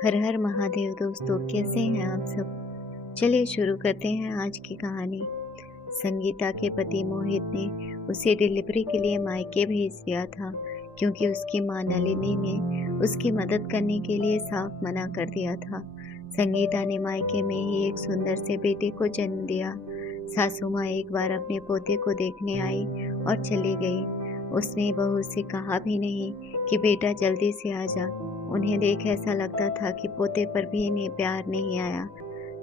हर हर महादेव दोस्तों, कैसे हैं आप सब। चलिए शुरू करते हैं आज की कहानी। संगीता के पति मोहित ने उसे डिलीवरी के लिए मायके भेज दिया था, क्योंकि उसकी मां नलिनी ने उसकी मदद करने के लिए साफ मना कर दिया था। संगीता ने मायके में ही एक सुंदर से बेटे को जन्म दिया। सासू माँ एक बार अपने पोते को देखने आई और चली गई। उसने बहू से कहा भी नहीं कि बेटा जल्दी से आ जा। उन्हें देख ऐसा लगता था कि पोते पर भी इन्हें प्यार नहीं आया।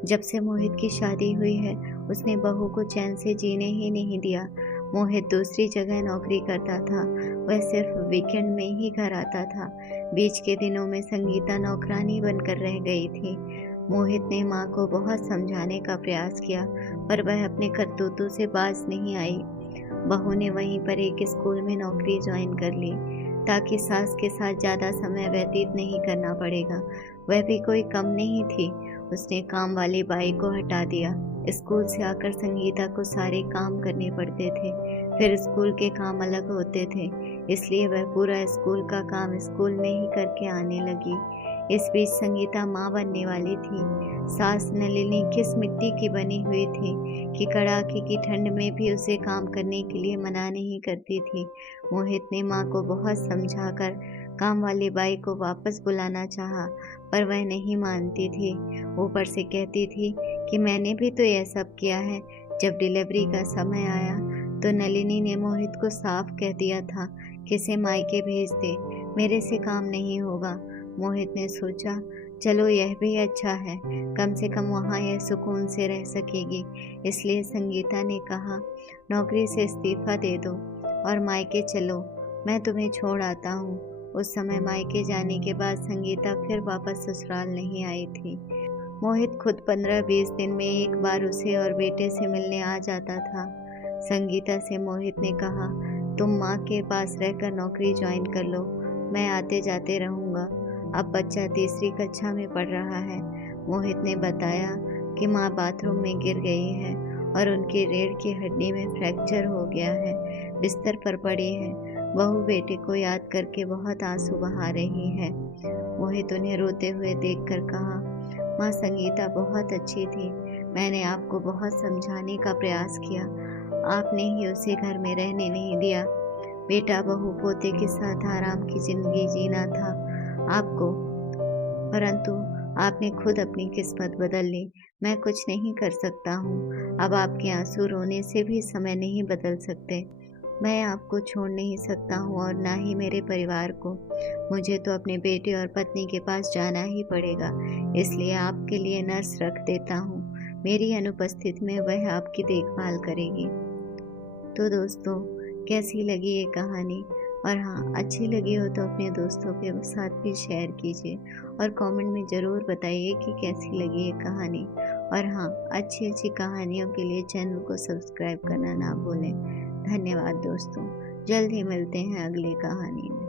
जब से मोहित की शादी हुई है, उसने बहू को चैन से जीने ही नहीं दिया। मोहित दूसरी जगह नौकरी करता था, वह सिर्फ वीकेंड में ही घर आता था। बीच के दिनों में संगीता नौकरानी बनकर रह गई थी। मोहित ने माँ को बहुत समझाने का प्रयास किया, पर वह अपने करतूतों से बाज नहीं आई। बहू ने वहीं पर एक स्कूल में नौकरी ज्वाइन कर ली, ताकि सास के साथ ज़्यादा समय व्यतीत नहीं करना पड़ेगा। वह भी कोई कम नहीं थी। उसने काम वाली बाई को हटा दिया। स्कूल से आकर संगीता को सारे काम करने पड़ते थे, फिर स्कूल के काम अलग होते थे, इसलिए वह पूरा स्कूल का काम स्कूल में ही करके आने लगी। इस बीच संगीता माँ बनने वाली थी। सास नलिनी किस मिट्टी की बनी हुई थी कि कड़ाके की ठंड में भी उसे काम करने के लिए मना नहीं करती थी। मोहित ने माँ को बहुत समझाकर काम वाली बाई को वापस बुलाना चाहा, पर वह नहीं मानती थी। ऊपर से कहती थी कि मैंने भी तो यह सब किया है। जब डिलीवरी का समय आया तो नलिनी ने मोहित को साफ कह दिया था कि इसे मायके भेज दे, मेरे से काम नहीं होगा। मोहित ने सोचा, चलो यह भी अच्छा है, कम से कम वहाँ यह सुकून से रह सकेगी। इसलिए संगीता ने कहा, नौकरी से इस्तीफा दे दो और मायके चलो, मैं तुम्हें छोड़ आता हूँ। उस समय मायके जाने के बाद संगीता फिर वापस ससुराल नहीं आई थी। मोहित खुद 15-20 दिन में एक बार उसे और बेटे से मिलने आ जाता था। संगीता से मोहित ने कहा, तुम माँ के पास रहकर नौकरी ज्वाइन कर लो, मैं आते जाते रहूँगा। अब बच्चा तीसरी कक्षा में पढ़ रहा है। मोहित ने बताया कि माँ बाथरूम में गिर गई है और उनकी रीढ़ की हड्डी में फ्रैक्चर हो गया है, बिस्तर पर पड़ी है। बहू बेटे को याद करके बहुत आंसू बहा रही है। मोहित उन्हें रोते हुए देखकर कहा, माँ संगीता बहुत अच्छी थी, मैंने आपको बहुत समझाने का प्रयास किया, आपने ही उसे घर में रहने नहीं दिया। बेटा बहू पोते के साथ आराम की जिंदगी जीना था आपको, परंतु आपने खुद अपनी किस्मत बदल ली। मैं कुछ नहीं कर सकता हूँ। अब आपके आंसू रोने से भी समय नहीं बदल सकते। मैं आपको छोड़ नहीं सकता हूँ और ना ही मेरे परिवार को। मुझे तो अपने बेटे और पत्नी के पास जाना ही पड़ेगा, इसलिए आपके लिए नर्स रख देता हूँ। मेरी अनुपस्थिति में वह आपकी देखभाल करेगी। तो दोस्तों, कैसी लगी ये कहानी? और हाँ, अच्छी लगी हो तो अपने दोस्तों के साथ भी शेयर कीजिए और कमेंट में ज़रूर बताइए कि कैसी लगी ये कहानी। और हाँ, अच्छी अच्छी कहानियों के लिए चैनल को सब्सक्राइब करना ना भूलें। धन्यवाद दोस्तों। जल्द ही मिलते हैं अगली कहानी में।